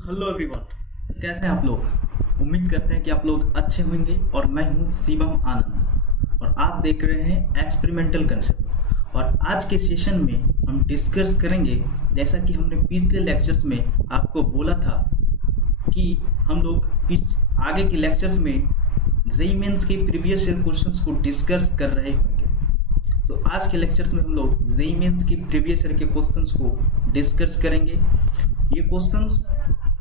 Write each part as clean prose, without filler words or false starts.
Hello everyone, कैसे हैं आप लोग। उम्मीद करते हैं कि आप लोग अच्छे होंगे। और मैं हूं शिवम आनंद और आप देख रहे हैं एक्सपेरिमेंटल कंसेप्ट। और आज के सेशन में हम डिस्कस करेंगे, जैसा कि हमने पिछले लेक्चर्स में आपको बोला था कि हम लोग आगे के लेक्चर्स में जेईई मेंस के प्रीवियस ईयर क्वेश्चंस को डिस्कस कर रहे होंगे। तो आज के लेक्चर्स में हम लोग जेईई मेंस के प्रीवियस ईयर के क्वेश्चंस को डिस्कस करेंगे। ये क्वेश्चंस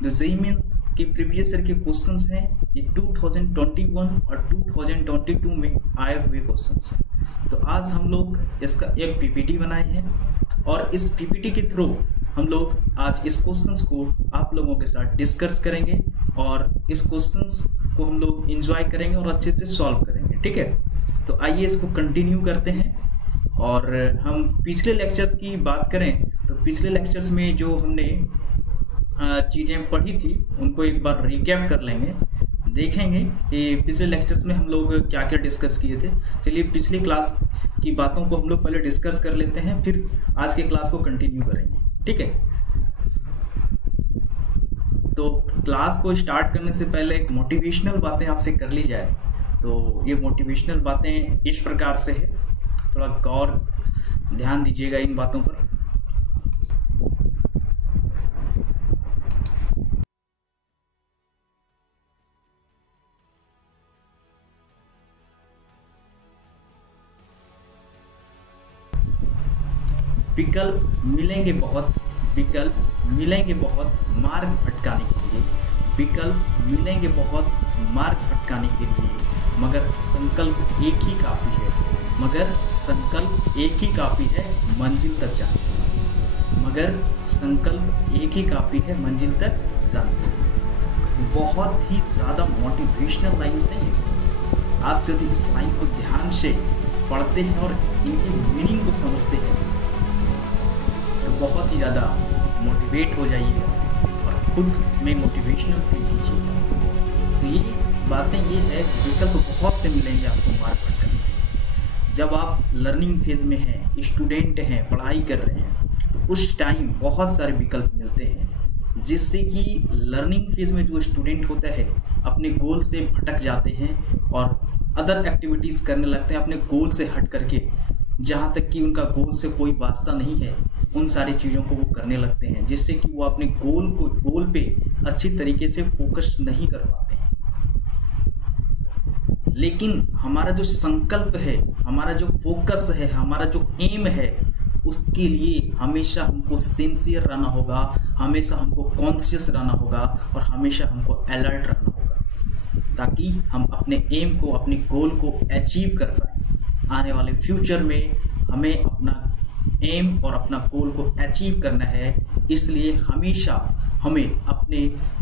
जो जेईई मेंस के प्रीवियस ईयर के क्वेश्चंस हैं, ये 2021 और 2022 में आए हुए क्वेश्चंस हैं। तो आज हम लोग इसका एक पीपीटी बनाए हैं और इस पीपीटी के थ्रू हम लोग आज इस क्वेश्चंस को आप लोगों के साथ डिस्कस करेंगे और इस क्वेश्चंस को हम लोग एंजॉय करेंगे और अच्छे से सॉल्व करेंगे। ठीक है, तो आइए इसको कंटिन्यू करते हैं। और हम पिछले लेक्चर्स की बात करें तो पिछले लेक्चर्स में जो हमने चीज़ें पढ़ी थी उनको एक बार रिकैप कर लेंगे, देखेंगे कि पिछले लेक्चर्स में हम लोग क्या क्या डिस्कस किए थे। चलिए पिछली क्लास की बातों को हम लोग पहले डिस्कस कर लेते हैं, फिर आज के क्लास को कंटिन्यू करेंगे। ठीक है, तो क्लास को स्टार्ट करने से पहले एक मोटिवेशनल बातें आपसे कर ली जाए। तो ये मोटिवेशनल बातें इस प्रकार से है, थोड़ा गौर ध्यान दीजिएगा इन बातों पर। विकल्प मिलेंगे बहुत, विकल्प मिलेंगे बहुत मार्ग भटकाने के लिए, विकल्प मिलेंगे बहुत मार्ग भटकाने के लिए, मगर संकल्प एक ही काफी है, मगर संकल्प एक ही काफी है मंजिल तक जाने, मगर संकल्प एक ही काफी है मंजिल तक जाने। बहुत ही ज़्यादा मोटिवेशनल लाइन्स नहीं है। आप यदि इस लाइन को ध्यान से पढ़ते हैं और इनकी मीनिंग को समझते हैं तो बहुत ही ज़्यादा मोटिवेट हो जाइएगा और खुद में मोटिवेशनल फील कीजिएगा। तो ये बातें ये है, विकल्प बहुत से मिलेंगे आपको मार्ग भटकने। जब आप लर्निंग फेज में हैं, स्टूडेंट हैं, पढ़ाई कर रहे हैं, तो उस टाइम बहुत सारे विकल्प मिलते हैं, जिससे कि लर्निंग फेज में जो स्टूडेंट होता है अपने गोल से भटक जाते हैं और अदर एक्टिविटीज़ करने लगते हैं अपने गोल से हट करके, जहाँ तक कि उनका गोल से कोई वास्ता नहीं है, उन सारी चीज़ों को वो करने लगते हैं, जिससे कि वो अपने गोल पे अच्छी तरीके से फोकस नहीं कर पाते हैं। लेकिन हमारा जो संकल्प है, हमारा जो फोकस है, हमारा जो एम है, उसके लिए हमेशा हमको सिंसियर रहना होगा, हमेशा हमको कॉन्शियस रहना होगा और हमेशा हमको अलर्ट रहना होगा, ताकि हम अपने एम को, अपने गोल को अचीव कर पाए। आने वाले फ्यूचर में हमें अपना एम और अपना गोल को अचीव करना है, इसलिए हमेशा हमें अपने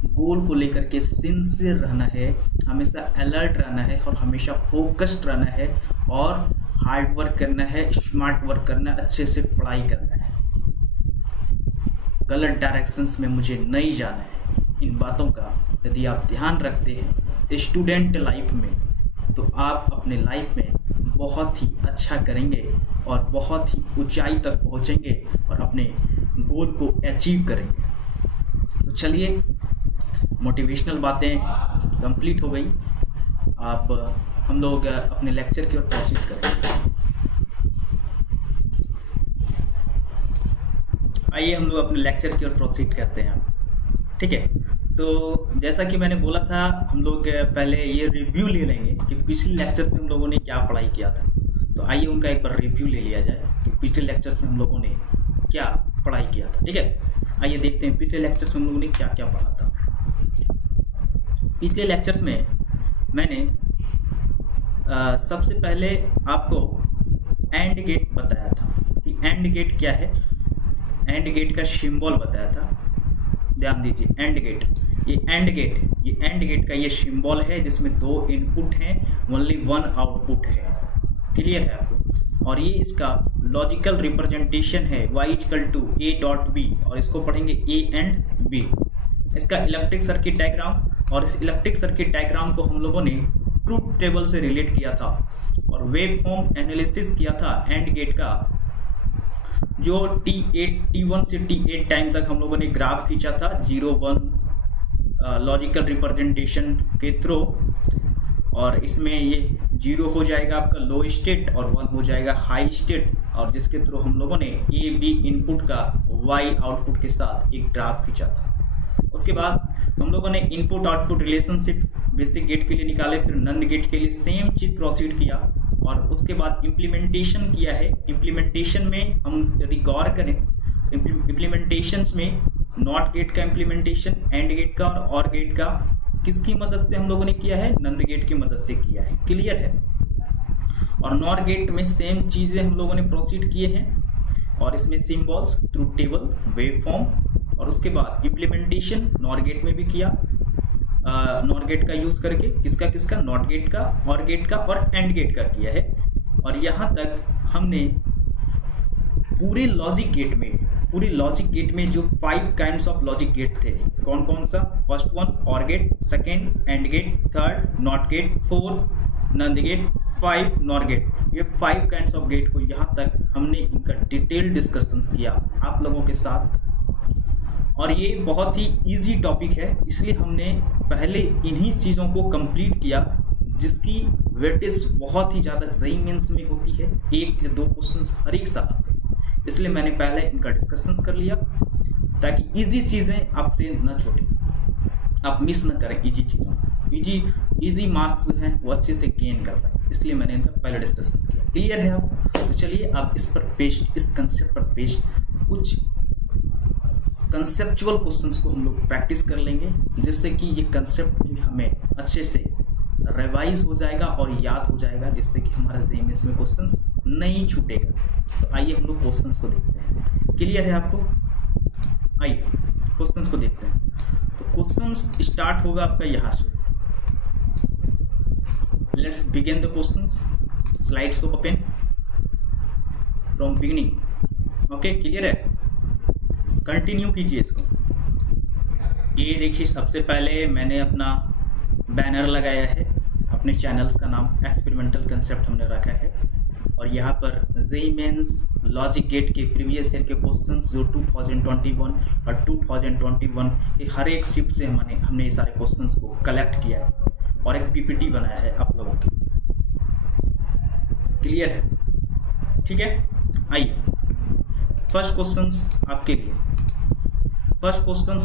गोल को लेकर के सिंसियर रहना है, हमेशा अलर्ट रहना है और हमेशा फोकस्ड रहना है और हार्ड वर्क करना है, स्मार्ट वर्क करना है, अच्छे से पढ़ाई करना है। गलत डायरेक्शंस में मुझे नहीं जाना है। इन बातों का यदि आप ध्यान रखते हैं स्टूडेंट लाइफ में, तो आप अपने लाइफ में बहुत ही अच्छा करेंगे और बहुत ही ऊंचाई तक पहुंचेंगे और अपने गोल को अचीव करेंगे। तो चलिए, मोटिवेशनल बातें कंप्लीट हो गई। अब हम लोग अपने लेक्चर की ओर प्रोसीड करेंगे। आइए हम लोग अपने लेक्चर की ओर प्रोसीड करते हैं। ठीक है, तो जैसा कि मैंने बोला था, हम लोग पहले ये रिव्यू ले लेंगे कि पिछले लेक्चर से हम लोगों ने क्या पढ़ाई किया था। तो आइए उनका एक बार रिव्यू ले लिया जाए कि पिछले लेक्चर्स में हम लोगों ने क्या पढ़ाई किया था। ठीक है, आइए देखते हैं पिछले लेक्चर्स में हम लोगों ने क्या क्या पढ़ा था। पिछले लेक्चर्स में मैंने सबसे पहले आपको एंड गेट बताया था कि एंड गेट क्या है, एंड गेट का सिंबल बताया था। ध्यान दीजिए, एंड गेट, ये एंड गेट का ये सिंबल है जिसमें दो इनपुट हैं, ओनली वन आउटपुट है। क्लियर है आपको? और ये इसका लॉजिकल रिप्रेजेंटेशन है y=a.b और इसको पढ़ेंगे a एंड b। इसका इलेक्ट्रिक सर्किट डायग्राम, और इस इलेक्ट्रिक सर्किट डायग्राम को हम लोगों ने ट्रूथ टेबल से रिलेट किया था और वेव फॉर्म एनालिसिस किया था एंड गेट का, जो T1 से T8 टाइम तक हम लोगों ने ग्राफ खींचा था 0, 1, लॉजिकल रिप्रेजेंटेशन के थ्रू, और इसमें ये 0 हो जाएगा आपका लो स्टेट और 1 हो जाएगा हाई स्टेट, और जिसके थ्रू हम लोगों ने ए बी इनपुट का वाई आउटपुट के साथ एक ग्राफ खींचा था। उसके बाद हम लोगों ने input output relationship basic gate के लिए निकाले, फिर नंद गेट के लिए सेम चीज प्रोसीड किया, और उसके बाद इम्प्लीमेंटेशन किया है। इम्प्लीमेंटेशन में हम यदि गौर करें, इम्प्लीमेंटेशंस में नॉट गेट का इम्प्लीमेंटेशन, एंड गेट का और गेट का किसकी मदद से हम लोगों ने किया है? नंद गेट की मदद से किया है। क्लियर है? और नॉट गेट में सेम चीजें हम लोगों ने प्रोसीड किए हैं, और इसमें symbols through table wave form, और उसके बाद इम्प्लीमेंटेशन नॉट गेट में भी किया, नॉट गेट का यूज करके किसका नॉट गेट का, और गेट का और एंड गेट का किया है। और यहाँ तक हमने पूरे लॉजिक गेट में जो 5 काइंड्स ऑफ लॉजिक गेट थे, कौन कौन सा? First one or gate, second and gate, third not gate, fourth nand gate, 5 nor gate. ये 5 काइंड्स ऑफ गेट को यहाँ तक हमने इनका डिटेल डिस्कशंस किया आप लोगों के साथ, और ये बहुत ही इजी टॉपिक है, इसलिए हमने पहले इन्हीं चीज़ों को कंप्लीट किया जिसकी वेटेज बहुत ही ज़्यादा जेईई मेंस में होती है। 1 या 2 क्वेश्चंस हर एक साल आते हैं, इसलिए मैंने पहले इनका डिस्कशंस कर लिया ताकि इजी चीज़ें आपसे न छूटें, आप मिस न करें इजी चीज़ों को, इजी मार्क्स जो हैं वो अच्छे से गेन कर पाए, इसलिए मैंने इनका पहले डिस्कशंस किया। क्लियर है आप? तो चलिए आप इस कंसेप्ट पर बेस्ड कुछ कंसेप्चुअल क्वेश्चंस को हम लोग प्रैक्टिस कर लेंगे, जिससे कि ये कंसेप्ट भी हमें अच्छे से रिवाइज हो जाएगा और याद हो जाएगा, जिससे कि हमारा जेईई मेंस में क्वेश्चंस नहीं छूटेगा। तो आइए हम लोग क्वेश्चंस को देखते हैं। क्लियर है आपको? आइए क्वेश्चंस को देखते हैं। तो क्वेश्चंस स्टार्ट होगा आपका यहाँ से। Let's begin the questions. Slides open from beginning. Okay, clear है? कंटिन्यू कीजिए इसको। ये देखिए, सबसे पहले मैंने अपना बैनर लगाया है, अपने चैनल्स का नाम एक्सपेरिमेंटल कंसेप्ट हमने रखा है, और यहाँ पर जेईई मेंस लॉजिक गेट के प्रीवियस ईयर के क्वेश्चंस जो 2021 और 2021 के हर एक शिफ्ट से हमने ये सारे क्वेश्चंस को कलेक्ट किया है और एक पीपीटी बनाया है आप लोगों के। क्लियर है? ठीक है, आइए फर्स्ट क्वेश्चंस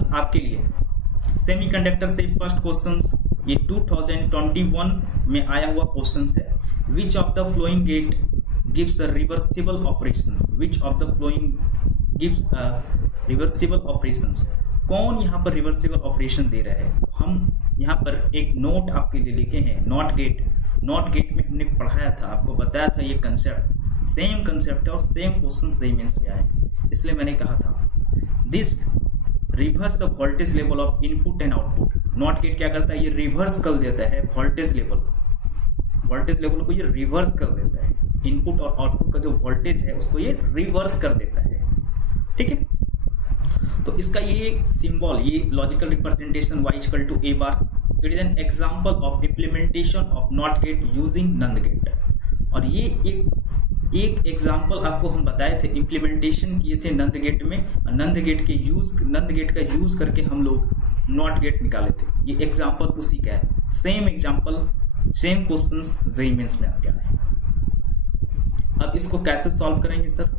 आपके लिए सेमीकंडक्टर से फर्स्ट क्वेश्चंस ये 2021 में आया हुआ क्वेश्चंस है। Which of the following gate gives a reversible operations? Which of the following gives a reversible operations? कौन यहाँ पर रिवर्सिबल ऑपरेशन दे रहा है? हम यहाँ पर एक नोट आपके लिए लिखे हैं, नॉट गेट में हमने पढ़ाया था, आपको बताया था ये कंसेप्ट, सेम कंसेप्ट है और सेम क्वेश्चन जेईई मेंस में आए, इसलिए मैंने कहा था this reverse the voltage level of input and output. Not gate क्या करता है? ये रिवर्स कर देता है वोल्टेज लेवल को ये रिवर्स कर देता है, इनपुट और आउटपुट का जो वोल्टेज है उसको ये रिवर्स कर देता है। ठीक है, तो इसका ये सिंबल, ये logical representation y equal to a bar, it is an example of implementation of not gate using nand gate. और ये एक एग्जांपल आपको हम बताए थे, इम्प्लीमेंटेशन किए थे नंद गेट में, नंद गेट का यूज करके हम लोग नॉट गेट निकाले थे। ये एग्जांपल उसी का है, same example, same questions JEE mains में आपके आए। अब इसको कैसे सॉल्व करेंगे सर?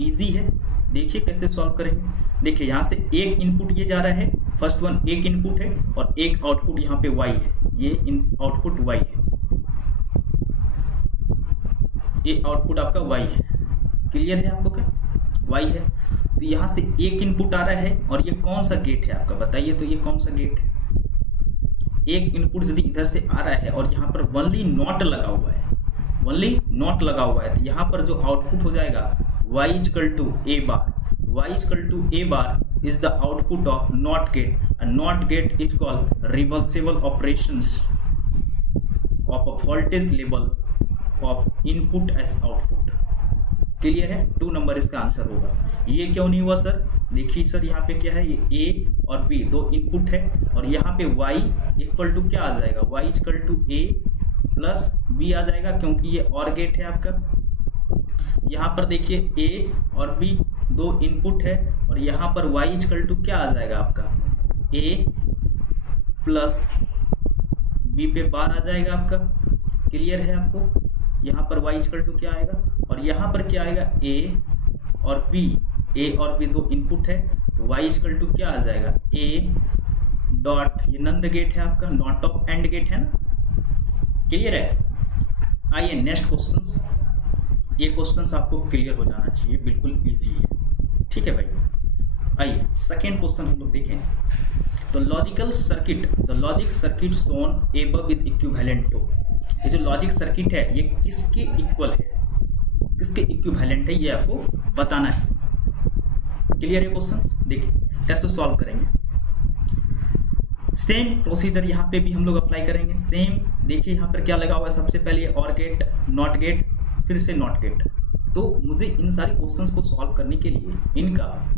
इजी है, देखिए कैसे सॉल्व करेंगे। देखिए यहाँ से एक इनपुट ये जा रहा है, फर्स्ट वन एक इनपुट है और एक आउटपुट यहाँ पे y है, ये आउटपुट y है, ये आउटपुट आपका y है। क्लियर है आपको? क्या y है? तो यहाँ से एक इनपुट आ रहा है और ये कौन सा गेट है आपका, बताइए तो ये कौन सा गेट है? एक इनपुट यदि इधर से आ रहा है और यहाँ पर ओनली नॉट लगा हुआ है, तो यहाँ पर जो आउटपुट हो जाएगा y equal to a bar is the output of NOT gate, and NOT gate is called reversible operations of a voltage level of input as output। Clear है? 2 नंबर इसका आंसर होगा। ये क्यों नहीं हुआ सर? देखिए सर, यहाँ पे क्या है, ये a और b 2 इनपुट है और यहाँ पे y इक्वल टू क्या आ जाएगा, y equal to a plus b आ जाएगा, क्योंकि ये और गेट है आपका। यहाँ पर देखिए a और b 2 इनपुट है और यहाँ पर y इक्वल टू क्या आ जाएगा आपका, ए प्लस बी पे बार आ जाएगा आपका। क्लियर है आपको? यहाँ पर y इक्वल टू क्या आएगा और यहाँ पर क्या आएगा a और b। a और b दो इनपुट है तो y इक्वल टू क्या आ जाएगा a डॉट, ये नंद गेट है आपका, नॉट ऑफ एंड गेट है ना। क्लियर है? आइए नेक्स्ट क्वेश्चंस। ये क्वेश्चंस आपको क्लियर हो जाना चाहिए, बिल्कुल इजी है। ठीक है भाई, आइए सेकेंड क्वेश्चन हम लोग देखें। तो logical circuit, the logic circuit shown above is equivalent to, ये जो लॉजिक सर्किट है ये किसके इक्वल है, किसके इक्विवेलेंट है, ये आपको बताना है। क्लियर है क्वेश्चन? देखिए कैसे सॉल्व करेंगे। सेम प्रोसीजर यहाँ पे भी हम लोग अप्लाई करेंगे। सेम देखिए यहाँ पर क्या लगा हुआ है, सबसे पहले और गेट, नॉट गेट, फिर से नॉट गेट। तो मुझे इन सारे क्वेश्चंस को सॉल्व करने के लिए इनका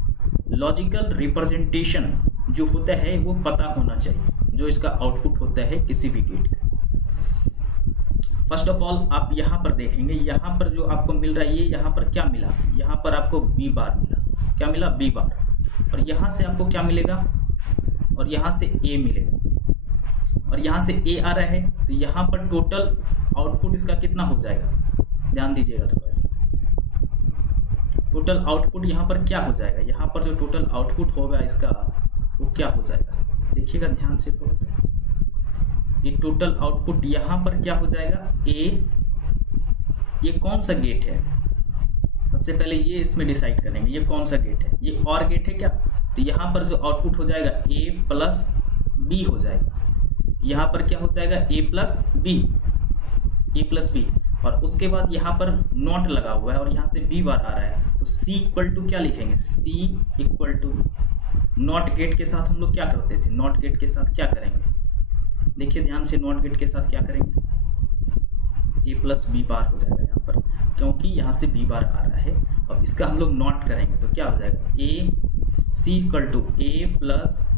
लॉजिकल रिप्रेजेंटेशन जो होता है वो पता होना चाहिए, जो इसका आउटपुट होता है किसी भी गेट का। फर्स्ट ऑफ ऑल आप यहाँ पर देखेंगे, यहाँ पर जो आपको मिल रहा है ये, यहाँ पर क्या मिला, यहाँ पर आपको बी बार मिला। क्या मिला? B bar. और यहाँ से आपको क्या मिलेगा, और यहाँ से ए मिलेगा, और यहाँ से ए आ रहा है तो यहाँ पर टोटल आउटपुट इसका कितना हो जाएगा, ध्यान दीजिएगा थोड़ा। टोटल आउटपुट यहाँ पर क्या हो जाएगा, यहाँ पर जो टोटल आउटपुट होगा इसका वो क्या हो जाएगा, देखिएगा ध्यान से थोड़ा। ये टोटल आउटपुट यहाँ पर क्या हो जाएगा, ए, ये कौन सा गेट है, सबसे पहले ये इसमें डिसाइड करेंगे ये कौन सा गेट है, ये और गेट है क्या। तो यहाँ पर जो आउटपुट हो जाएगा ए प्लस बी हो जाएगा। यहाँ पर क्या हो जाएगा, ए प्लस बी, ए प्लस बी। और उसके बाद यहाँ पर नॉट लगा हुआ है और यहाँ से बी बार आ रहा है, तो सी इक्वल टू क्या लिखेंगे, सी इक्वल टू नॉट गेट के साथ हम लोग क्या करते थे, नॉट गेट के साथ क्या करेंगे, देखिए ध्यान से, नॉट गेट के साथ क्या करेंगे, ए प्लस बी बार हो जाएगा यहाँ पर, क्योंकि यहाँ से बी बार आ रहा है। और इसका हम लोग नॉट करेंगे तो क्या हो जाएगा, A C equal to A plus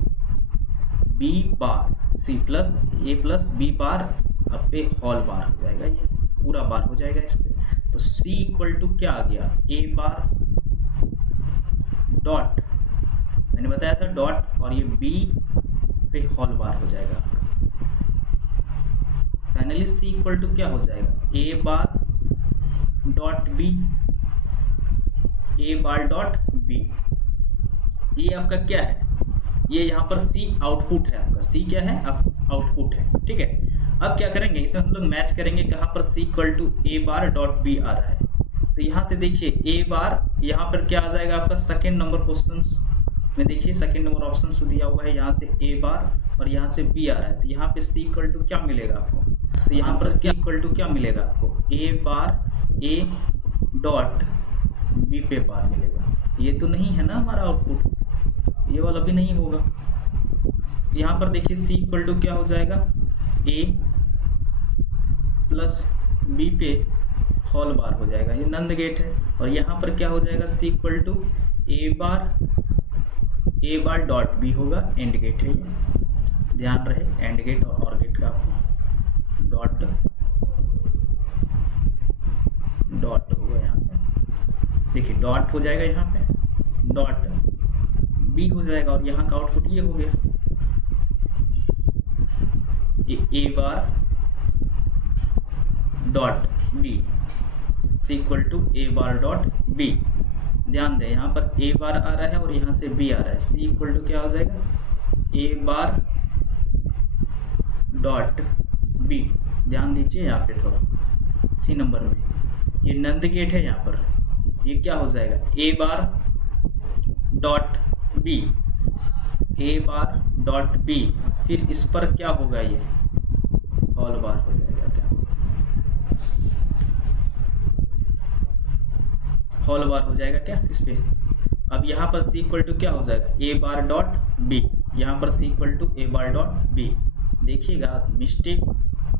B bar, C plus A plus B bar अब पे होल बार हो जाएगा, ये पूरा बार हो जाएगा इस पे। तो सी इक्वल टू क्या आ गया, ए बार डॉट, मैंने बताया था डॉट, और ये बी पे होल बार हो जाएगा आपका। फाइनली सी इक्वल टू क्या हो जाएगा, ए बार डॉट बी, ए बार डॉट बी। ये आपका क्या है, ये यहाँ पर सी आउटपुट है आपका, सी क्या है, अब आउटपुट है। ठीक है, अब क्या करेंगे, इसे हम लोग मैच करेंगे, कहाँ पर C equal to A bar dot B आ रहा है। तो यहाँ से देखिए ए बार, यहाँ पर क्या आ जाएगा आपका सेकेंड नंबर क्वेश्चन में, देखिए सेकेंड नंबर ऑप्शन दिया हुआ है, यहाँ से ए बार और यहाँ से बी आ रहा है। तो यहाँ पे सी इक्वल टू क्या मिलेगा आपको, तो यहाँ पर सी इक्वल टू क्या मिलेगा आपको, ए बार ए डॉट बी पे बार मिलेगा। ये तो नहीं है ना हमारा आउटपुट, ये वाला भी नहीं होगा। यहाँ पर देखिए सी इक्वल टू क्या हो जाएगा, ए प्लस बी पे होल बार हो जाएगा, ये नंद गेट है। और यहाँ पर क्या हो जाएगा, C equal to A bar dot B होगा, एंड गेट है ये, ध्यान रहे, एंड गेट और गेट का आपको डॉट डॉट होगा यहाँ पे, देखिए डॉट हो जाएगा, यहाँ पे डॉट बी हो जाएगा, और यहाँ का आउटपुट ये हो गया, A bar dot B, C equal to A bar dot B. ध्यान दें यहाँ पर ए बार आ रहा है और यहाँ से बी आ रहा है, सी इक्वल टू क्या हो जाएगा, ए बार डॉट बी। ध्यान दीजिए यहाँ पे थोड़ा, सी नंबर में ये नंद गेट है, यहाँ पर ये क्या हो जाएगा, ए बार डॉट बी, ए बार डॉट बी, फिर इस पर क्या होगा, ये होल बार हो जाएगा, क्या होल बार हो जाएगा क्या इस पे। अब यहाँ पर सी इक्वल टू क्या हो जाएगा, ए बार डॉट बी, यहाँ पर C equal to A bar dot B. देखिएगा मिस्टेक,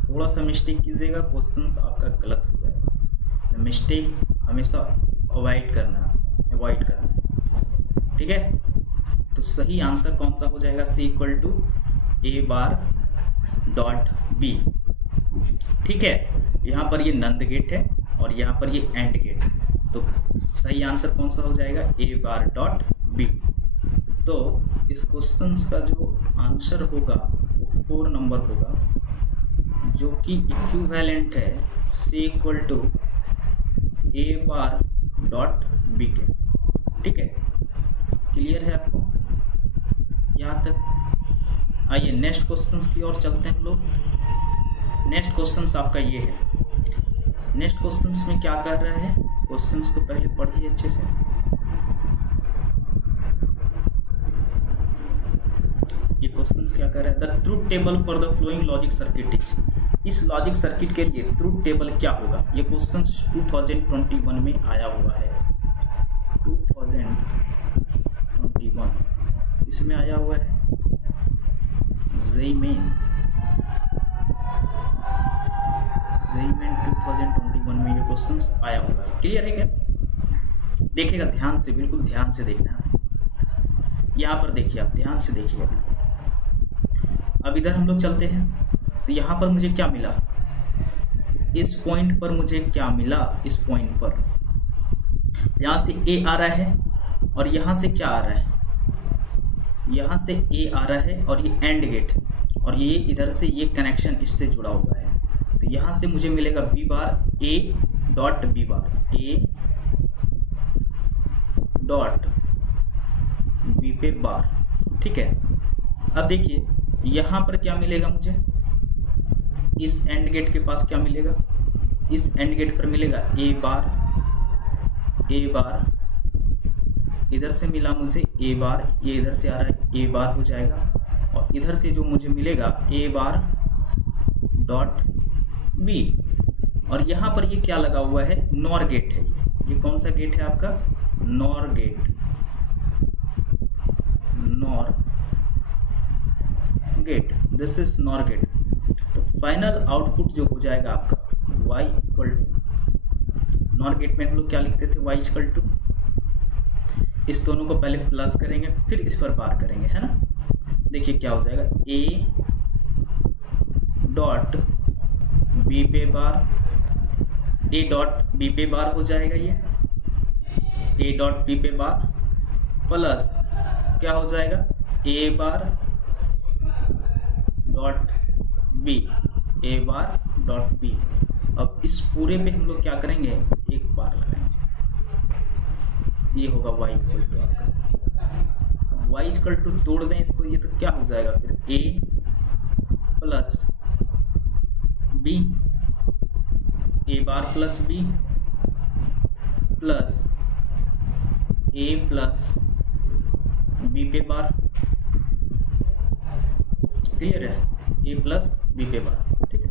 थोड़ा सा मिस्टेक कीजिएगा, क्वेश्चंस आपका गलत हो जाएगा। मिस्टेक हमेशा अवॉइड करना, ठीक है। तो सही आंसर कौन सा हो जाएगा, C equal to A bar dot B. ठीक है, यहाँ पर ये नंद गेट है और यहाँ पर ये एंड गेट है, तो सही आंसर कौन सा हो जाएगा, ए बार डॉट बी। तो इस क्वेश्चन का जो आंसर होगा वो 4 नंबर होगा, जो कि इक्विवेलेंट है C equal to A bar dot B के। ठीक है, क्लियर है आपको यहाँ तक? आइए नेक्स्ट क्वेश्चन की ओर चलते हैं हम लोग। नेक्स्ट क्वेश्चन आपका ये है। नेक्स्ट क्वेश्चन में क्या कर रहा है, क्वेश्चन को पहले पढ़िए अच्छे से। ये क्वेश्चन क्या कर रहा है, the truth table for the flowing logic circuit is. इस लॉजिक सर्किट के लिए ट्रूथ टेबल क्या होगा? ये क्वेश्चन 2021 में आया हुआ है, 2021 इसमें आया हुआ है। जेईई मेन 2021 में ये क्वेश्चन आया हुआ है। क्लियर है क्या? देखिएगा ध्यान से, बिल्कुल ध्यान से देखना है। यहाँ पर देखिए, आप ध्यान से देखिएगा। अब इधर हम लोग चलते हैं, तो यहाँ पर मुझे क्या मिला, इस पॉइंट पर मुझे क्या मिला, इस पॉइंट पर यहाँ से A आ रहा है और यहाँ से क्या आ रहा है, यहाँ से A आ रहा है और ये एंड गेट है और ये इधर से ये कनेक्शन इससे जुड़ा हुआ है। तो यहाँ से मुझे मिलेगा B bar A dot B bar, A dot B पे बार। ठीक है, अब देखिए यहाँ पर क्या मिलेगा मुझे, इस एंड गेट के पास क्या मिलेगा, इस एंड गेट पर मिलेगा A बार, इधर से मिला मुझे A बार, ये इधर से आ रहा है A बार हो जाएगा और इधर से जो मुझे मिलेगा A बार डॉट B। और यहाँ पर ये क्या लगा हुआ है, नॉर गेट है। ये कौन सा गेट है आपका, nor gate, nor gate, this is nor gate. तो फाइनल आउटपुट जो हो जाएगा आपका y equal to, nor gate में हम लोग क्या लिखते थे, y इक्वल टू, इस दोनों को पहले प्लस करेंगे फिर इस पर बार करेंगे, है ना। देखिए क्या हो जाएगा, a डॉट b पे बार, a डॉट b पे बार हो जाएगा, ये a डॉट b पे बार प्लस क्या हो जाएगा, a bar dot b, a bar dot b। अब इस पूरे पे हम लोग क्या करेंगे, एक बार लगाएंगे, ये होगा y इक्वल टू आपका। y इक्वल टू तोड़ दें इसको, ये तो क्या हो जाएगा फिर, a plus b, a bar plus b plus a plus b पे बार। क्लियर है, a प्लस b पे बार। ठीक है,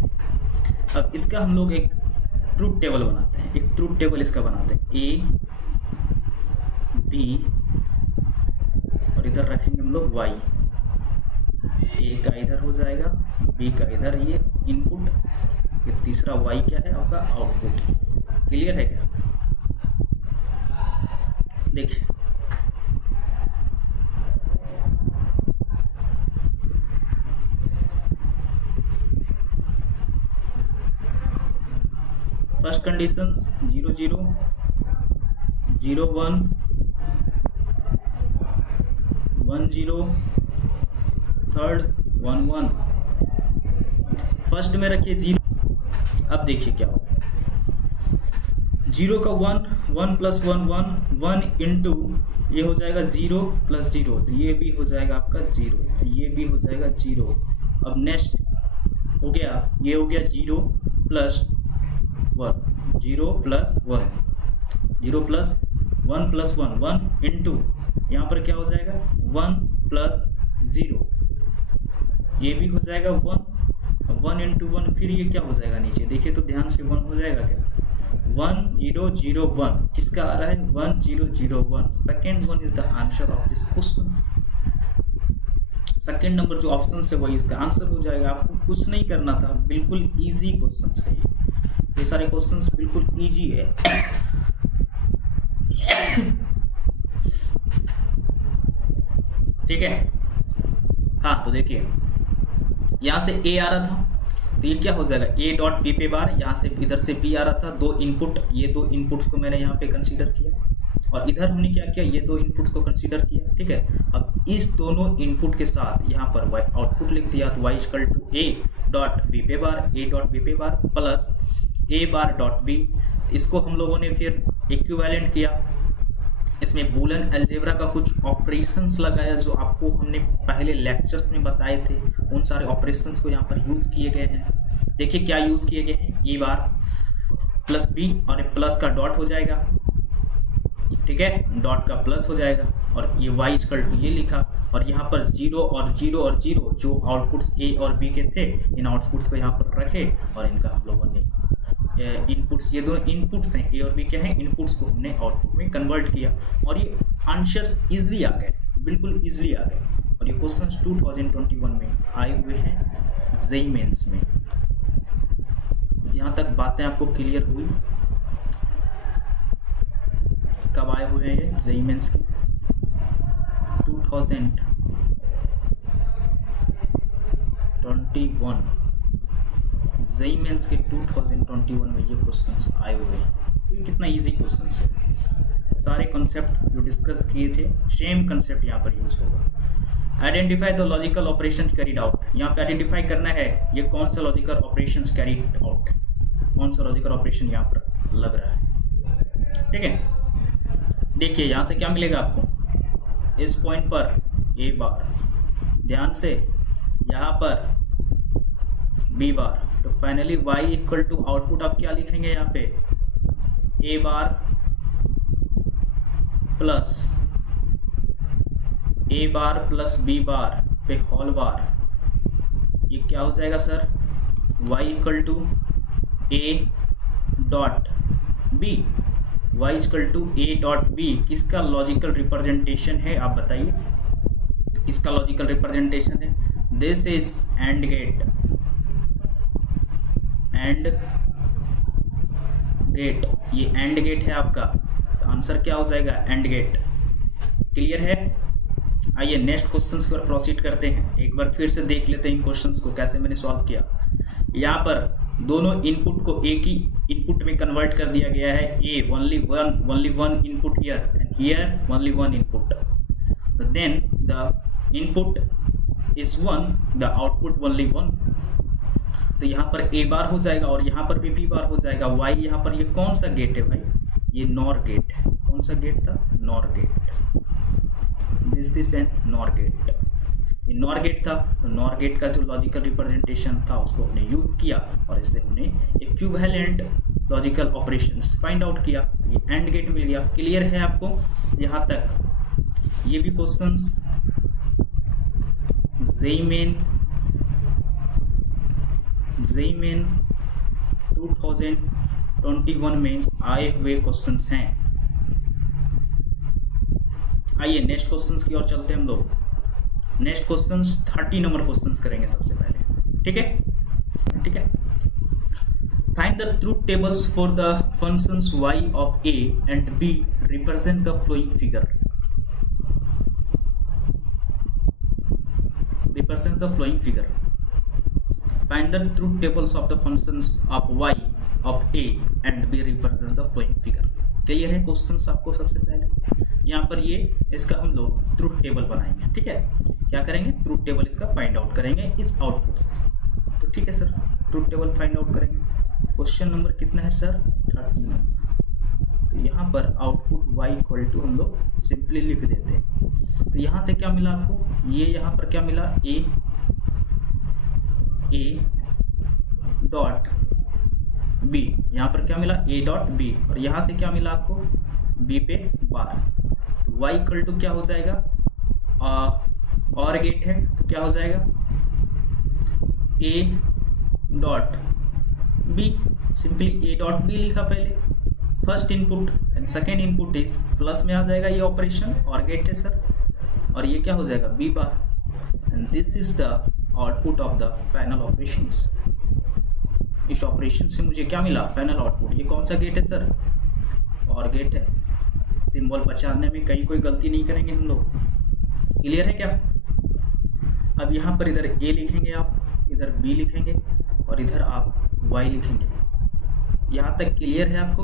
अब इसका हम लोग एक ट्रूथ टेबल बनाते हैं, एक ट्रूथ टेबल इसका बनाते हैं, a b और इधर रखेंगे हम लोग y, a का इधर हो जाएगा, b का इधर, ये इनपुट, ये तीसरा y क्या है आपका, आउटपुट। क्लियर है क्या? देखिए फर्स्ट कंडीशंस 0 0 0 1 1 0, थर्ड 1 1। फर्स्ट में रखिए 0। अब देखिए क्या होगा, 0 का 1, 1 प्लस 1 1, 1 इंटू ये हो जाएगा 0 प्लस 0, तो ये भी हो जाएगा आपका 0, ये भी हो जाएगा 0। अब नेक्स्ट हो गया, ये हो गया 0 plus 1, 0 plus 1, 0 plus 1 plus 1, 1 into यहाँ पर क्या हो जाएगा 1 प्लस 0, ये भी हो जाएगा 1, 1 इंटू 1, फिर ये क्या हो जाएगा नीचे, देखिए तो ध्यान से 1 हो जाएगा क्या, 1 0 0 1, किसका आ रहा है 1 0 0 1। Second one is the answer of this question. Second number जो ऑप्शन है वही इसका आंसर हो जाएगा। आपको कुछ नहीं करना था, बिल्कुल इजी क्वेश्चन है ये सारे क्वेश्चंस बिल्कुल इजी है। ठीक है, हाँ तो देखिए यहां से a आ रहा था तो ये क्या हो जाएगा a डॉट b पे बार, यहाँ से इधर से b आ रहा था, दो इनपुट, ये दो इनपुट्स को मैंने यहाँ पे कंसीडर किया और इधर हमने क्या किया, ये दो इनपुट्स को कंसीडर किया। ठीक है। अब इस दोनों इनपुट के साथ यहाँ पर y आउटपुट लिख दिया, तो y equal to a dot B पे बार, a डॉट बी पे bar plus a bar dot b। इसको हम लोगों ने फिर इक्विवेलेंट किया, इसमें बूलियन अलजेब्रा का कुछ ऑपरेशंस लगाया जो आपको हमने पहले लेक्चर्स में बताए थे। उन सारे ऑपरेशंस को यहाँ पर यूज किए गए हैं। देखिए क्या यूज किए गए हैं, a बार प्लस b और प्लस का डॉट हो जाएगा, ठीक है, डॉट का प्लस हो जाएगा, और ये y इक्वल टू ये लिखा, और यहाँ पर 0 और 0 और 0 जो आउटपुट्स a और b के थे, इन आउटपुट्स को यहाँ पर रखे और इनका हम लोगों ने इनपुट्स, ये दोनों इनपुट्स हैं a और b क्या हैं, इनपुट्स को हमने आउटपुट में कन्वर्ट किया, और ये आंसर्स इजीली आ गए, बिल्कुल इजीली आ गए। और ये क्वेश्चंस 2021 में आए हुए हैं जेईई मेंस में। यहाँ तक बातें आपको क्लियर हुई? कब आए हुए हैं ये जेईई मेंस के? 2021 जेईई मेंस के 2021 में ये क्वेश्चंस आए हुए हैं। ये कितना इजी क्वेश्चंस है, सारे कॉन्सेप्ट जो डिस्कस किए थे सेम कॉन्सेप्ट यहाँ पर यूज होगा। Identify the logical operation carried out, यहाँ पे आइडेंटिफाई करना है ये कौन सा लॉजिकल ऑपरेशन कैरीड आउट, कौन सा लॉजिकल ऑपरेशन यहाँ पर लग रहा है, ठीक है। देखिए यहाँ से क्या मिलेगा आपको, इस पॉइंट पर a बार, ध्यान से यहाँ पर b बार, तो finally y equal to output आप क्या लिखेंगे यहाँ पे, a bar plus a bar plus b bar पे होल बार, ये क्या हो जाएगा sir, y equal to a dot b, y equal to a dot b किसका लॉजिकल रिप्रेजेंटेशन है आप बताइए, इसका लॉजिकल रिप्रेजेंटेशन है, this is and gate, and gate, ये एंड गेट है आपका, तो आंसर क्या हो जाएगा, एंड गेट। क्लियर है? आइए नेक्स्ट क्वेश्चंस की ओर प्रोसीड करते हैं। एक बार फिर से देख लेते हैं इन क्वेश्चंस को कैसे मैंने सॉल्व किया। यहाँ पर दोनों इनपुट को एक ही इनपुट में कन्वर्ट कर दिया गया है, a only one input here and here only one input, then the input is 1, the output only 1, तो यहाँ पर a बार हो जाएगा और यहाँ पर भी b बार हो जाएगा। y यहाँ पर ये कौन सा गेट है भाई, ये नॉर गेट है, कौन सा गेट था, nor gate, this is an nor gate, ये नॉर गेट था, तो नॉर गेट का जो लॉजिकल रिप्रेजेंटेशन था उसको हमने यूज किया और इसलिए हमने equivalent logical operations find out किया, ये एंड गेट मिल गया। क्लियर है आपको यहाँ तक? ये भी क्वेश्चंस जेईई मेन 2021 में आए हुए क्वेश्चंस हैं। आइए नेक्स्ट क्वेश्चंस की ओर चलते हैं हम लोग। नेक्स्ट क्वेश्चंस 30 नंबर क्वेश्चंस करेंगे सबसे पहले, ठीक है, ठीक है। Find the truth tables for the functions y of a and b represent the flowing figure, represents the flowing figure। Find the truth tables of the functions of y of a and b represents the flowing figure। Clear है questions आपको? सबसे पहले यहाँ पर ये इसका हम लोग ट्रूथ टेबल बनाएंगे, ठीक है। क्या करेंगे, ट्रूथ टेबल इसका फाइंड आउट करेंगे इस आउटपुट से, तो ठीक है sir, truth table find out करेंगे। क्वेश्चन नंबर कितना है सर, 30 नंबर। तो यहाँ पर आउटपुट y इक्वल टू हम लोग सिंपली लिख देते हैं। तो यहाँ से क्या मिला आपको, ये यहाँ पर क्या मिला, a डॉट b, यहाँ पर क्या मिला, a डॉट b, और यहाँ से क्या मिला आपको, b पे बार। तो y इक्वल टू क्या हो जाएगा, और गेट है तो क्या हो जाएगा, a dot b, simply a dot b लिखा पहले, first input and second input is plus में आ जाएगा ये ऑपरेशन, और गेट है सर, और ये क्या हो जाएगा, b bar, and this is the output of the final operations. इस ऑपरेशन से मुझे क्या मिला, फाइनल आउटपुट। ये कौन सा गेट है सर, और गेट है। सिंबल पहचानने में कहीं कोई गलती नहीं करेंगे हम लोग। क्लियर है क्या? अब यहाँ पर इधर a लिखेंगे आप, इधर b लिखेंगे और इधर आप y लिखेंगे। यहाँ तक क्लियर है आपको?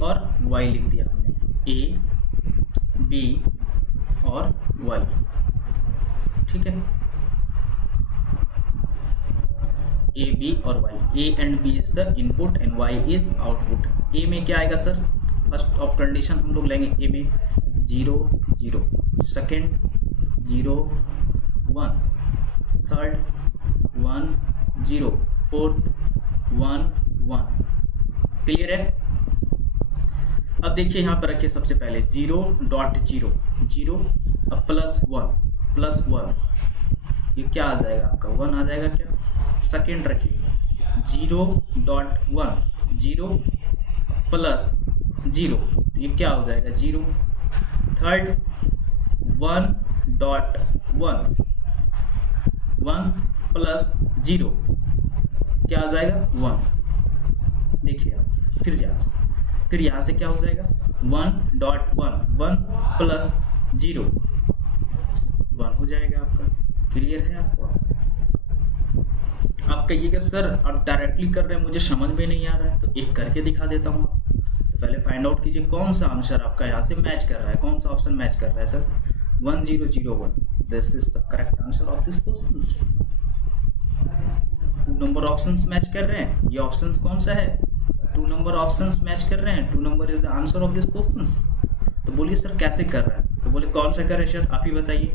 और वाई लिख दिया हमने, ए बी और वाई, ठीक है, ए बी और Y, A and B is the input and Y is output. A में क्या आएगा सर, फर्स्ट ऑफ कंडीशन हम लोग लेंगे, ए में 0 0, सेकेंड 0 1, थर्ड 1 0, फोर्थ 1 1, क्लियर है। अब देखिए यहाँ पर रखिए सबसे पहले 0.0 0, अब +1 ये क्या आ जाएगा आपका 1 आ जाएगा क्या। सेकेंड रखिए 0.1 0 +0 ये क्या हो जाएगा 0। थर्ड 1.1 1 +0 क्या आ जाएगा 1। देखिए आप फिर यहाँ से क्या हो जाएगा 1.1 1 +0 1 हो जाएगा आपका। क्लियर है आपको। आप कहिएगा सर आप डायरेक्टली कर रहे हैं मुझे समझ में नहीं आ रहा है, तो एक करके दिखा देता हूँ। तो पहले फाइंड आउट कीजिए कौन सा आंसर आपका यहाँ से मैच कर रहा है, कौन सा ऑप्शन मैच कर रहा है sir 1001। This is the correct answer of this question. 2 number options match कर रहे हैं, ये ऑप्शंस कौन सा है 2 नंबर ऑप्शंस मैच कर रहे हैं, 2 number is the answer of this question. तो बोलिए सर कैसे कर रहे हैं, तो बोले कौन सा कर रहे हैं सर आप ही बताइए।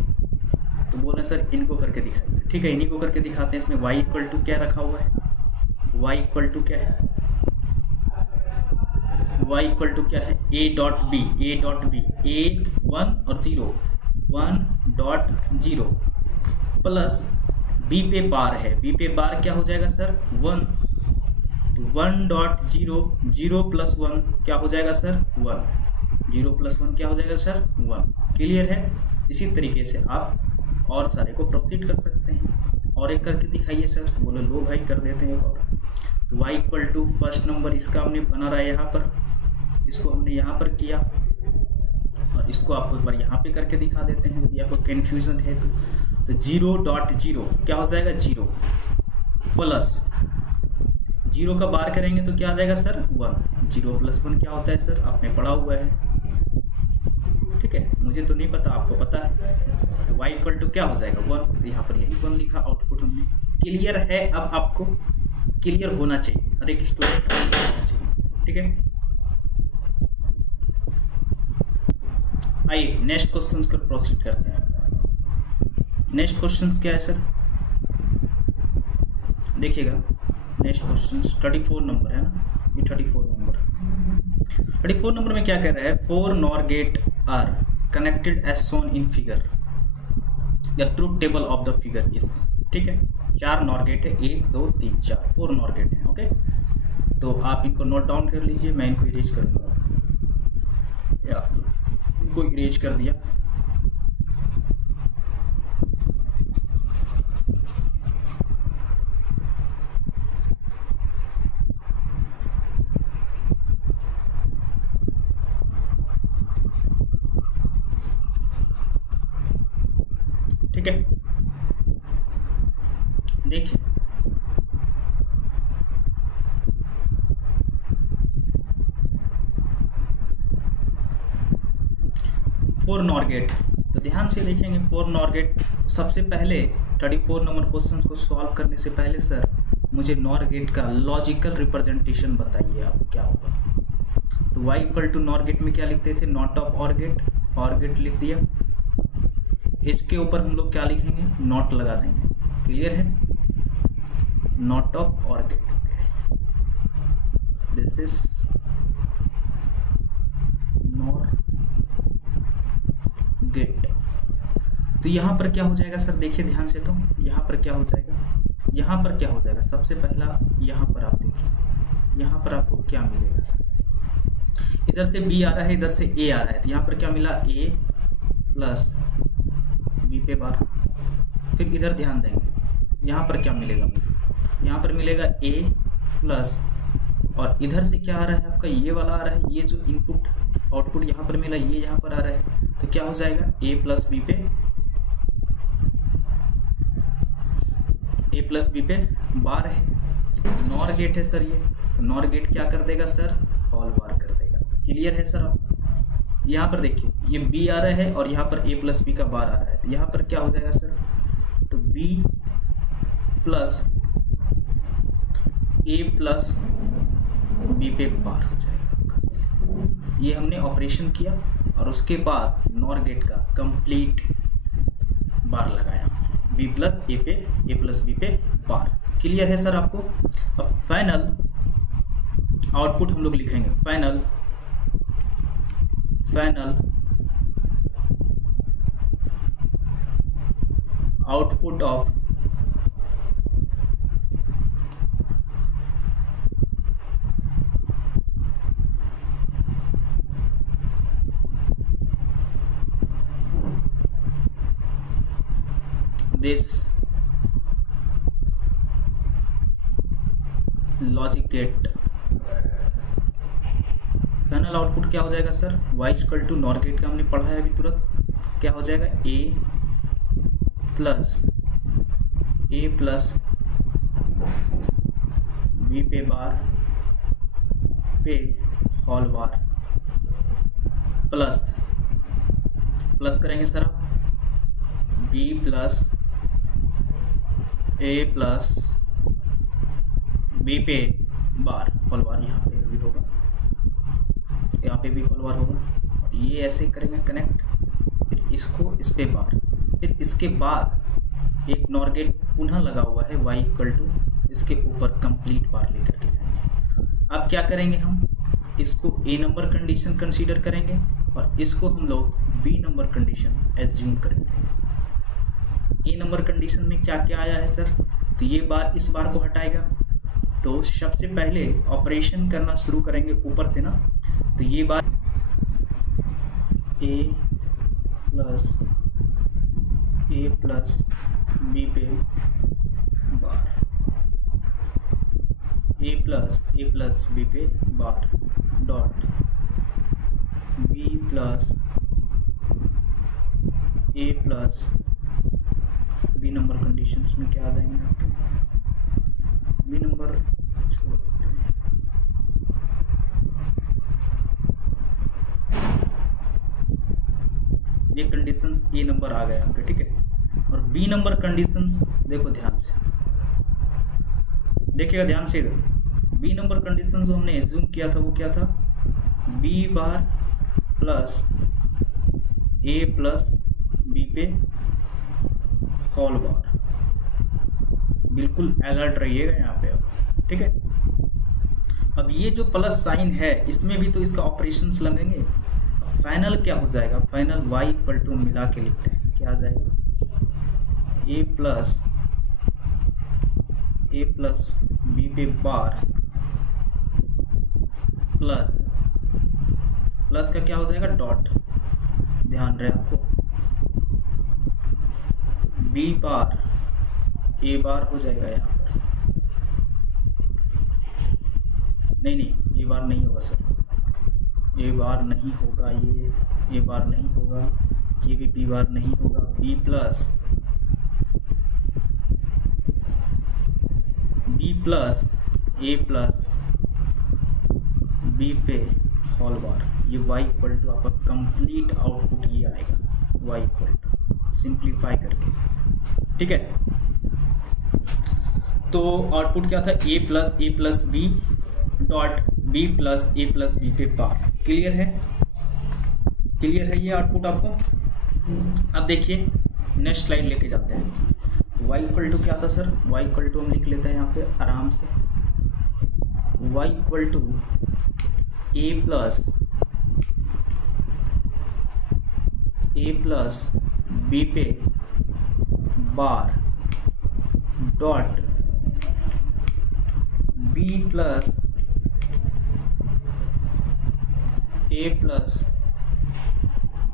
तो बोल रहे सर इनको करके दिखाइए, ठीक है इन्हीं को करके दिखाते हैं। इसमें y इक्वल टू क्या रखा हुआ है, y इक्वल टू क्या है, y इक्वल टू क्या है a.b a 1 और 0 1.0 प्लस b पे बार है, b पे बार क्या हो जाएगा सर 1, तो 1.0 0 + 1 क्या हो जाएगा सर 1, 0 + 1 क्या हो जाएगा सर 1। क्लियर है। इसी तरीके से आप और सारे को प्रोसीड कर सकते हैं। और एक करके दिखाइए सर, तो बोलो लो भाई कर देते हैं। और तो y equal to first number इसका हमने बना रहा है यहाँ पर, इसको हमने यहाँ पर किया और इसको आपको एक बार यहाँ पे करके दिखा देते हैं यदि आपको कन्फ्यूजन है तो 0.0 क्या हो जाएगा 0 प्लस 0 का बार करेंगे तो क्या आ जाएगा सर 1, 0 + 1 क्या होता है सर आपने पढ़ा हुआ है, ठीक है मुझे तो नहीं पता आपको पता है। तो y इक्वल टू क्या हो जाएगा 1, तो यहाँ पर यही 1 लिखा आउटपुट हमने। क्लियर है, अब आपको क्लियर होना चाहिए हर एक स्टूडेंट, ठीक है। आइए नेक्स्ट क्वेश्चन पर प्रोसीड करते हैं। नेक्स्ट क्वेश्चन क्या है सर, देखिएगा नेक्स्ट क्वेश्चन 34 नंबर है ना, ये 34 नंबर में क्या कर रहा है 4 NOR gate are connected as shown in figure, the truth table of the figure is, ठीक है 4 NOR गेट है 1 2 3 4 4 NOR गेट है। ओके तो आप इनको नोट डाउन कर लीजिए, मैं इनको इरेज करूंगा या इनको इरेज कर दिया। ठीक है देखिए फोर नॉर गेट, तो ध्यान से देखेंगे 4 NOR गेट। सबसे पहले 34 नंबर क्वेश्चन को सॉल्व करने से पहले सर मुझे NOR गेट का लॉजिकल रिप्रेजेंटेशन बताइए आप क्या होगा। तो y equal to NOR gate में क्या लिखते थे नॉट ऑफ और गेट लिख दिया, इसके ऊपर हम लोग क्या लिखेंगे नॉट लगा देंगे। क्लियर है, not of or gate, this is nor gate. तो यहां पर क्या हो जाएगा सर देखिए ध्यान से, तो यहां पर क्या हो जाएगा, यहां पर क्या हो जाएगा सबसे पहला यहां पर आप देखिए यहां पर आपको क्या मिलेगा, इधर से b आ रहा है इधर से a आ रहा है, तो यहां पर क्या मिला a प्लस b पे बार। फिर इधर ध्यान देंगे यहाँ पर क्या मिलेगा मुझे, यहाँ पर मिलेगा a प्लस और इधर से क्या आ रहा है आपका ये वाला आ रहा है, ये जो इनपुट आउटपुट यहाँ पर मिला ये यहाँ पर आ रहा है, तो क्या हो जाएगा a प्लस b पे बार है। नॉर गेट है सर ये, तो नॉर गेट क्या कर देगा सर ऑल बार कर देगा। क्लियर है सर? आप यहाँ पर देखिए ये बी आ रहा है और यहाँ पर ए प्लस बी का बार आ रहा है, तो यहाँ पर क्या हो जाएगा सर? तो B plus A plus B पे बार हो जाएगा। ये हमने ऑपरेशन किया और उसके बाद नॉर गेट का कंप्लीट बार लगाया, बी प्लस ए पे ए प्लस बी पे बार। क्लियर है सर आपको? अब फाइनल आउटपुट हम लोग लिखेंगे, final output of this logic gate, final output क्या हो जाएगा sir? y equal to nor gate का हमने पढ़ा है अभी तुरंत, क्या हो जाएगा? a प्लस b पे बार पे होल बार प्लस करेंगे सर आप b plus a plus b पे बार होल बार, यहाँ पे भी होगा, यहाँ पे भी होल बार होगा, और ये ऐसे करेंगे कनेक्ट, फिर इसको इस पे बार, फिर इसके बाद एक नॉर गेट पुनः लगा हुआ है y इक्वल टू, इसके ऊपर कंप्लीट बार लेकर के जाएंगे। अब क्या करेंगे हम? इसको a नंबर कंडीशन कंसीडर करेंगे और इसको हम लोग b नंबर कंडीशन एज्यूम करेंगे। a नंबर कंडीशन में क्या क्या आया है सर? तो ये बार इस बार को हटाएगा, तो सबसे पहले ऑपरेशन करना शुरू करेंगे ऊपर से ना, तो ये बार a प्लस बी पे बार, a प्लस बी पे bar dot b plus a plus B number conditions में क्या आ जाएंगे आपके? बी नंबर छोड़ देते हैं, ये कंडीशंस ए नंबर आ गए आपके, ठीक है। और बी नंबर कंडीशंस देखो ध्यान से, देखिएगा ध्यान से इधर। बी नंबर कंडीशन जो हमने एज्यूम किया था वो क्या था? B bar plus A plus B पे होल बार। बिल्कुल अलर्ट रहिएगा यहाँ पे अब, ठीक है। अब ये जो प्लस साइन है इसमें भी तो इसका ऑपरेशंस लगेंगे। फाइनल क्या हो जाएगा? फाइनल y इक्वल टू मिला के लिखते हैं, क्या आ जाएगा? a प्लस बी पे बार प्लस का क्या हो जाएगा? डॉट, ध्यान रहे आपको, b बार a बार हो जाएगा यहाँ पर, नहीं a बार नहीं होगा सर, ए बार नहीं होगा, ये ए बार नहीं होगा, ये भी बी बार नहीं होगा। B plus A plus B पे होल बार, ये y इक्वल टू आपका कंप्लीट आउटपुट ये आएगा, y इक्वल टू सिंप्लीफाई करके, ठीक है। तो आउटपुट क्या था? A plus B dot B plus A plus B पे बार। क्लियर है? क्लियर है ये आउटपुट आपको? अब देखिए नेक्स्ट स्लाइड लेके जाते हैं। y इक्वल टू क्या था सर? y इक्वल टू हम लिख लेते हैं यहाँ पे आराम से, y equal to A plus B पे bar dot B plus A plus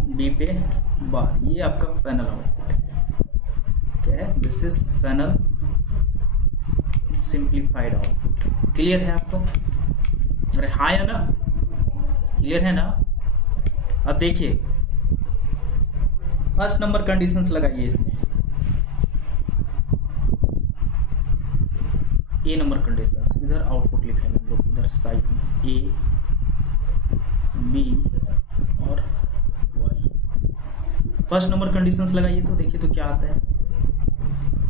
B पे बार। ये आपका फाइनल आउटपुट है, क्या है? This is final simplified output. Clear है आपको? अरे हाँ या ना? क्लियर है ना? अब देखिए फर्स्ट नंबर कंडीशंस लगाइए इसमें, ए नंबर कंडीशंस, इधर आउटपुट लिखेंगे हम लोग, इधर साइड में बी और वाई। फर्स्ट नंबर कंडीशंस लगाइए तो देखिए तो क्या आता है।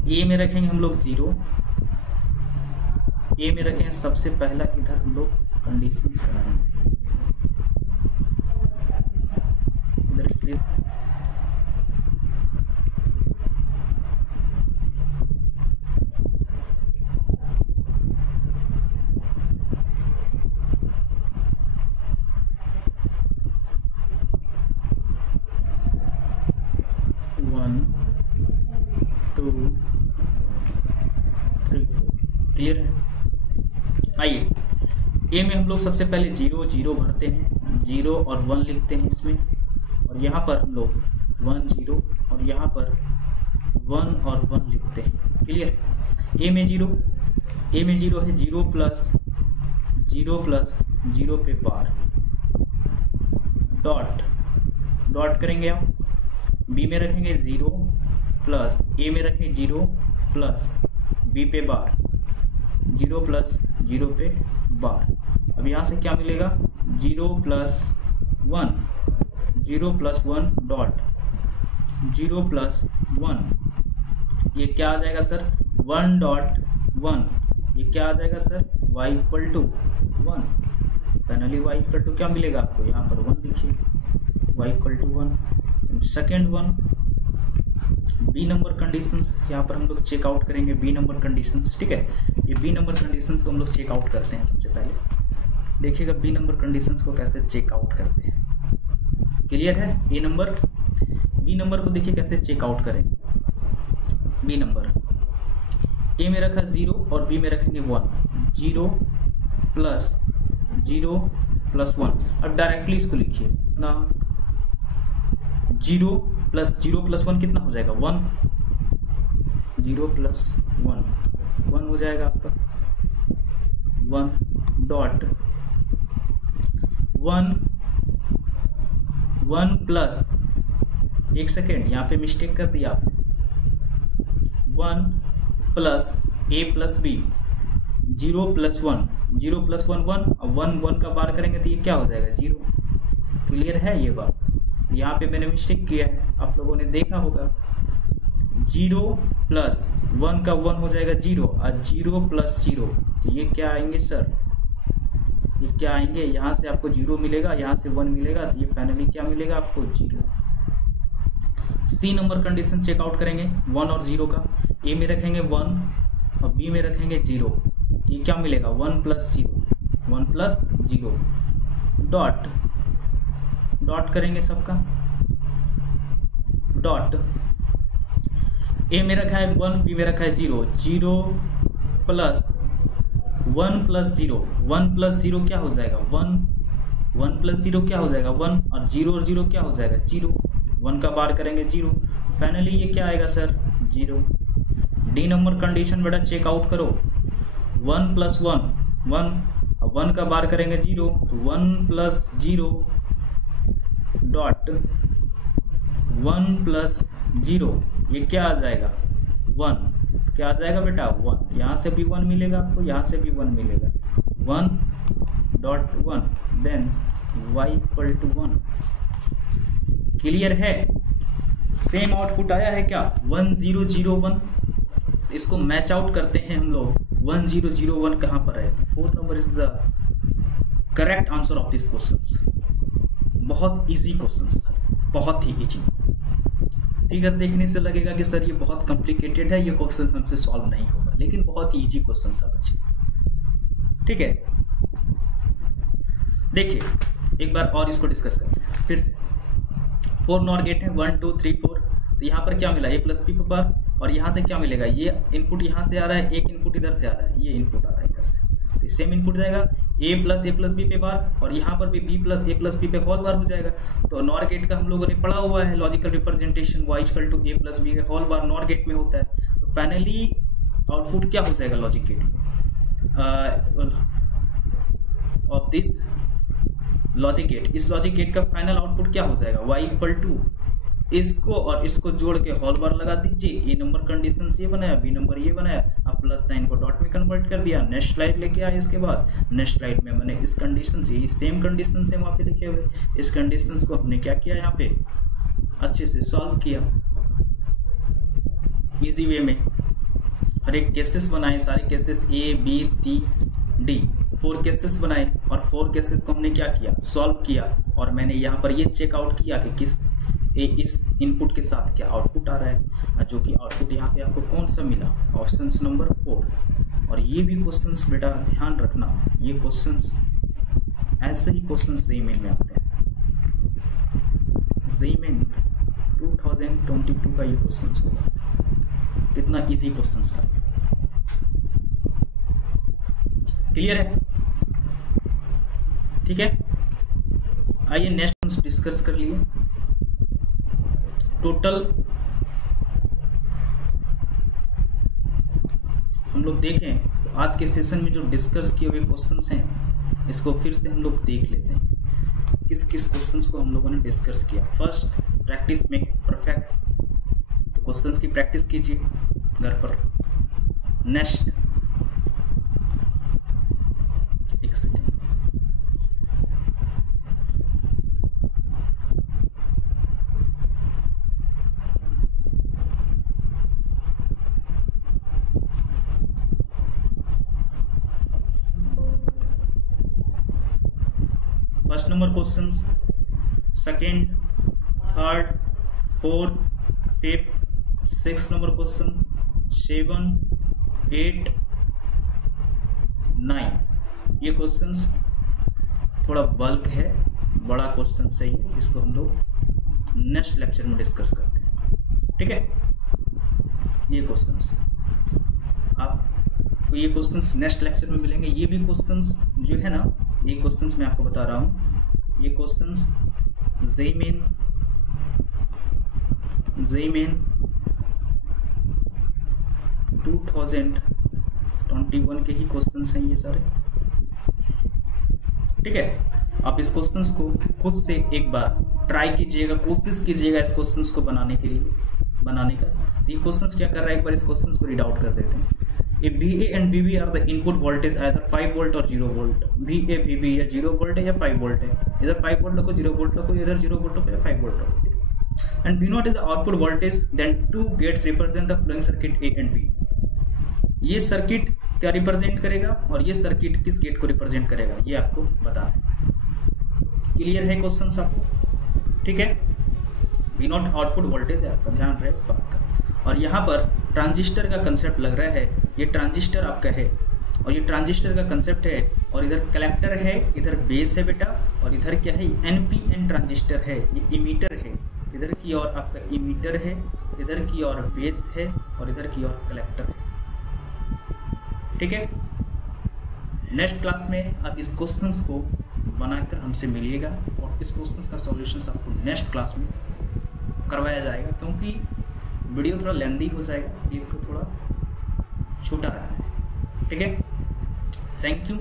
ए में रखेंगे हम लोग 0, ए में रखेंगे सबसे पहला, इधर हम लोग कंडीशंस बनाएंगे, इधर स्पेस 1 2 3 4। क्लियर है। आइए ए में हम लोग सबसे पहले 0 0 भरते हैं, 0 और 1 लिखते हैं इसमें, और यहाँ पर हम लोग 1 0 और यहाँ पर 1 और 1 लिखते हैं। क्लियर। ए में 0 है 0 प्लस 0 पे बार डॉट करेंगे आप। बी में रखेंगे 0 प्लस, ए में रखेंगे 0 प्लस बी पे बार 0 प्लस 0 पे बार। अब यहाँ से क्या मिलेगा 0 प्लस 1 डॉट 0 प्लस 1, ये क्या आ जाएगा सर 1 डॉट 1, ये क्या आ जाएगा sir y equal to 1। Finally y equal to क्या मिलेगा आपको, यहाँ पर 1 लिखिए, y equal to 1। Second one, B number conditions यहाँ पर हम लोग चेकआउट करेंगे, बी नंबर कंडीशंस। ठीक है, ये बी नंबर कंडीशंस को हम लोग चेकआउट करते हैं। सबसे पहले देखिएगा बी नंबर कंडीशंस को कैसे चेकआउट करते हैं। क्लियर है। बी नंबर को देखिए कैसे चेकआउट करेंगे। बी नंबर ए में रखा 0 और बी में रखेंगे 1, 0 प्लस 1। अब डायरेक्टली इसको लिखिए, ना 0 प्लस 1 कितना हो जाएगा 1, 0 प्लस 1 हो जाएगा आपका 1 डॉट 1 प्लस, एक सेकेंड यहाँ पे मिस्टेक कर दिया आपने, 1 plus a plus B, 0 plus 1 1, अब 1 का बार करेंगे तो ये क्या हो जाएगा 0। क्लियर है ये बात। यहाँ पे मैंने मिस्टेक किया है, आप लोगों ने देखा होगा 0 प्लस 1 का 1 हो जाएगा 0 और 0 प्लस 0, तो ये क्या आएंगे सर, ये क्या आएंगे, यहाँ से आपको 0 मिलेगा, यहाँ से 1 मिलेगा, तो ये फाइनली क्या मिलेगा आपको 0। सी नंबर कंडीशन चेकआउट करेंगे 1 और 0 का। ए में रखेंगे 1 और बी में रखेंगे 0, तो ये क्या मिलेगा 1 प्लस 0 डॉट करेंगे सबका, डॉट ए में रखा है 1, बी में रखा है 0 प्लस 1 प्लस 0 क्या हो जाएगा 1 प्लस 0 क्या हो जाएगा 1, और 0 क्या हो जाएगा 0, 1 का बार करेंगे 0, फाइनली ये क्या आएगा सर 0। डी नंबर कंडीशन बेटा चेकआउट करो, 1 प्लस 1 का बार करेंगे 0, तो 1 प्लस 0 डॉट 1 प्लस 0, ये क्या आ जाएगा 1, क्या आ जाएगा बेटा 1, यहाँ से भी 1 मिलेगा आपको, यहाँ से भी 1 मिलेगा, 1 dot 1 then y equal to 1। Clear है। सेम आउटपुट आया है क्या 1 0 0 1, इसको मैच आउट करते हैं हम लोग। 1 0 0 1 कहाँ पर है, तो 4 number is the correct answer of this question. बहुत इजी क्वेश्चन था, बहुत ही इजी। फिगर देखने से लगेगा कि सर ये बहुत कॉम्प्लिकेटेड है, ये क्वेश्चन हमसे सॉल्व नहीं होगा, लेकिन बहुत ही इजी क्वेश्चन था बच्चे। ठीक है, देखिए एक बार और इसको डिस्कस करते हैं फिर से। 4 नॉर गेट है 1 2 3 4, तो यहाँ पर क्या मिला a प्लस p पर, और यहाँ से क्या मिलेगा, ये इनपुट यहाँ से आ रहा है, एक इनपुट इधर से आ रहा है, ये इनपुट आ रहा है इधर से, तो सेम इनपुट जाएगा a प्लस b पे बार, और यहाँ पर भी b plus a plus b पे होल बार हो जाएगा। तो नॉर गेट का हम लोगों ने पढ़ा हुआ है logical representation y equal to a plus b का होल बार नॉर गेट में होता है। तो फाइनली आउटपुट क्या हो जाएगा logic gate of this logic gate, इस लॉजिक गेट का फाइनल आउटपुट क्या हो जाएगा y इक्वल टू इसको और इसको जोड़ के होल बार लगा दीजिए। ए नंबर कंडीशन ये बनाया, बी नंबर ये बनाया, अब प्लस साइन को डॉट में कन्वर्ट कर दिया। नेक्स्ट स्लाइड लेके आए। इसके बाद नेक्स्ट स्लाइड में मैंने इस कंडीशन यही सेम कंडीशन से वहां पे लिखे हुए, इस कंडीशन को हमने क्या किया, यहाँ पे अच्छे से सॉल्व किया इजी वे में। हर एक केसेस बनाए, सारे cases A B C D 4 cases बनाए और 4 केसेस को हमने क्या किया, सॉल्व किया। और मैंने यहाँ पर ये चेकआउट किया कि किस इस इनपुट के साथ क्या आउटपुट आ रहा है, जो कि आउटपुट यहाँ पे आपको कौन सा मिला, ऑप्शन नंबर 4। और ये भी क्वेश्चंस बेटा ध्यान रखना, ये क्वेश्चंस ऐसे ही क्वेश्चंस जेईई मेन में आते हैं। जेईई मेन 2022 का ये क्वेश्चंस होगा, कितना इजी क्वेश्चंस था। क्लियर है? ठीक है, आइए नेक्स्ट डिस्कस कर लिए। टोटल हम लोग देखें तो आज के सेशन में जो डिस्कस किए हुए क्वेश्चंस हैं, इसको फिर से हम लोग देख लेते हैं किस किस क्वेश्चंस को हम लोगों ने डिस्कस किया। फर्स्ट, प्रैक्टिस मेक परफेक्ट, तो क्वेश्चंस की प्रैक्टिस कीजिए घर पर। नेक्स्ट, एक second, first number questions, second, third, fourth, fifth, 6 number question, 7, 8, 9। ये क्वेश्चंस थोड़ा बल्क है, बड़ा क्वेश्चन सही है, इसको हम लोग नेक्स्ट लेक्चर में डिस्कस करते हैं। ठीक है, ये क्वेश्चंस आपको, ये क्वेश्चंस नेक्स्ट लेक्चर में मिलेंगे। ये भी क्वेश्चंस जो है ना, ये क्वेश्चंस मैं आपको बता रहा हूँ, ये क्वेश्चंस जेईई मेन 2021 के ही क्वेश्चंस हैं ये सारे। ठीक है, आप इस क्वेश्चंस को खुद से एक बार ट्राई कीजिएगा, कोशिश कीजिएगा इस क्वेश्चंस को बनाने का। तो ये क्वेश्चंस क्या कर रहा है, एक बार इस क्वेश्चंस को रीड आउट कर देते हैं। If VA and VB are the input voltage either 5 volt or 0 volt, VA VB या 0 volt है या 5 volt है, इधर 5 volt रखो, 0 volt रखो, इधर 0 volt रखो या 5 volt रखो। And V naught is the output voltage, then 2 gates represent the flowing circuit A and B। ये सर्किट क्या रिप्रेजेंट करेगा और ये सर्किट किस गेट को रिप्रेजेंट करेगा, ये आपको बताना है। क्लियर है क्वेश्चन आपको? ठीक है, V naught आउटपुट वोल्टेज है आपका, ध्यान रहे इस बात का। और यहाँ पर ट्रांजिस्टर का कंसेप्ट लग रहा है, ये ट्रांजिस्टर आपका है और ये ट्रांजिस्टर का कंसेप्ट है, और इधर कलेक्टर है, इधर बेस है बेटा, और इधर क्या है, NPN ट्रांजिस्टर है, ये इमीटर है। इधर की ओर आपका इमीटर है, इधर की ओर बेस है, और इधर की ओर कलेक्टर है। ठीक है, नेक्स्ट क्लास में आप इस क्वेश्चंस को बनाकर हमसे मिलिएगा, और इस क्वेश्चंस का सॉल्यूशंस आपको नेक्स्ट क्लास में करवाया जाएगा, क्योंकि वीडियो थोड़ा लेंदी हो जाएगा, ये तो थोड़ा छोटा रहा है। ठीक है, थैंक यू।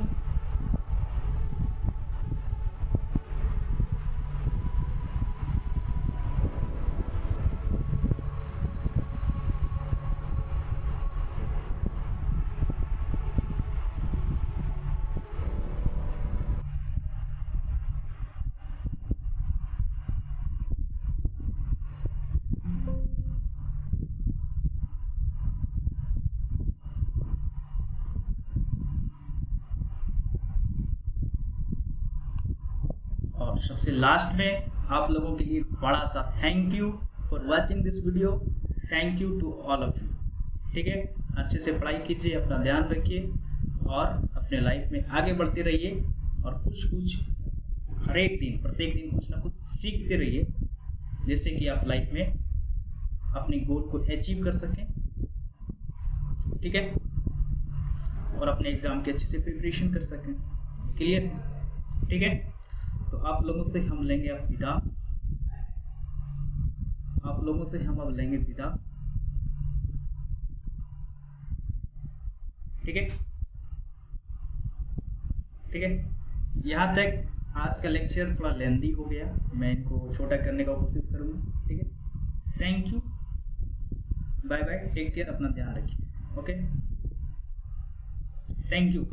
सबसे लास्ट में आप लोगों के लिए बड़ा सा thank you for watching this video. Thank you to all of you. ठीक है, अच्छे से पढ़ाई कीजिए, अपना ध्यान रखिए और अपने लाइफ में आगे बढ़ते रहिए, और कुछ हर एक दिन, प्रत्येक दिन कुछ ना कुछ सीखते रहिए, जिससे कि आप लाइफ में अपने गोल को अचीव कर सकें। ठीक है, और अपने एग्जाम की अच्छे से प्रिपरेशन कर सकें। क्लियर? ठीक है, तो आप लोगों से हम लेंगे अब विदा। ठीक है, ठीक है, यहाँ तक आज का लेक्चर थोड़ा लेंदी हो गया, मैं इनको छोटा करने का कोशिश करूँगा। ठीक है। Thank you, bye bye, take care, अपना ध्यान रखिए। Okay, thank you.